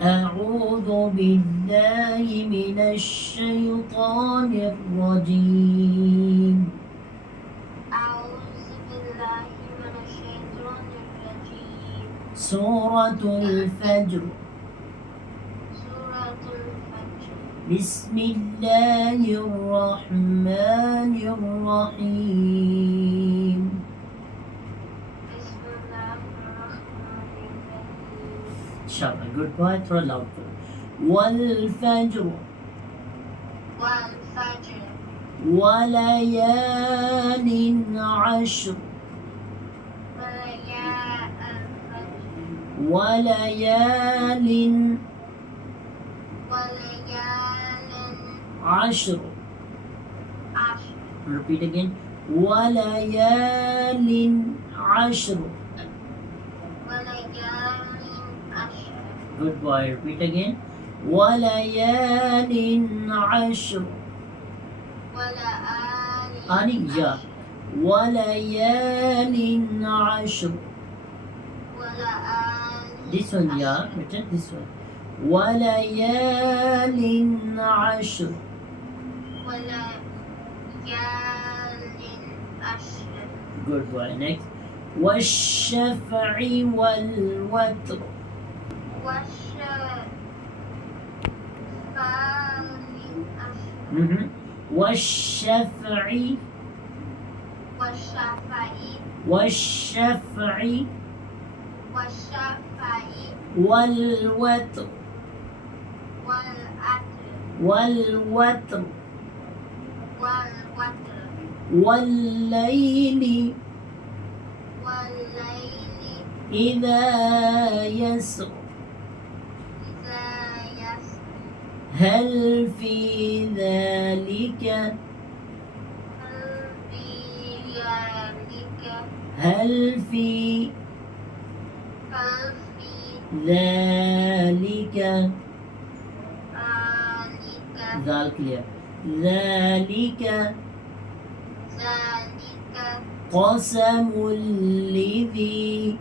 أعوذ بالله من الشيطان الرجيم. أعوذ بالله من الشيطان الرجيم. سورة الفجر. سورة الفجر. بسم الله الرحمن الرحيم. بسم الله الرحمن الرحيم. inshallah good boy, throw loud boy. والفجر والفجر وليال عشر. وليال عشر. repeat again. وليال عشر. good boy, repeat again. وليال عشر. ani ya. وليال عشر. this one ya, better this one. وليال عشر. good boy. next. والشفع والوتر. والشفع والشفع والوتر. والوتر. والليل إذا يسر. هل في ذلك هل في ذلك ذلك قسم الذي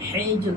حجر.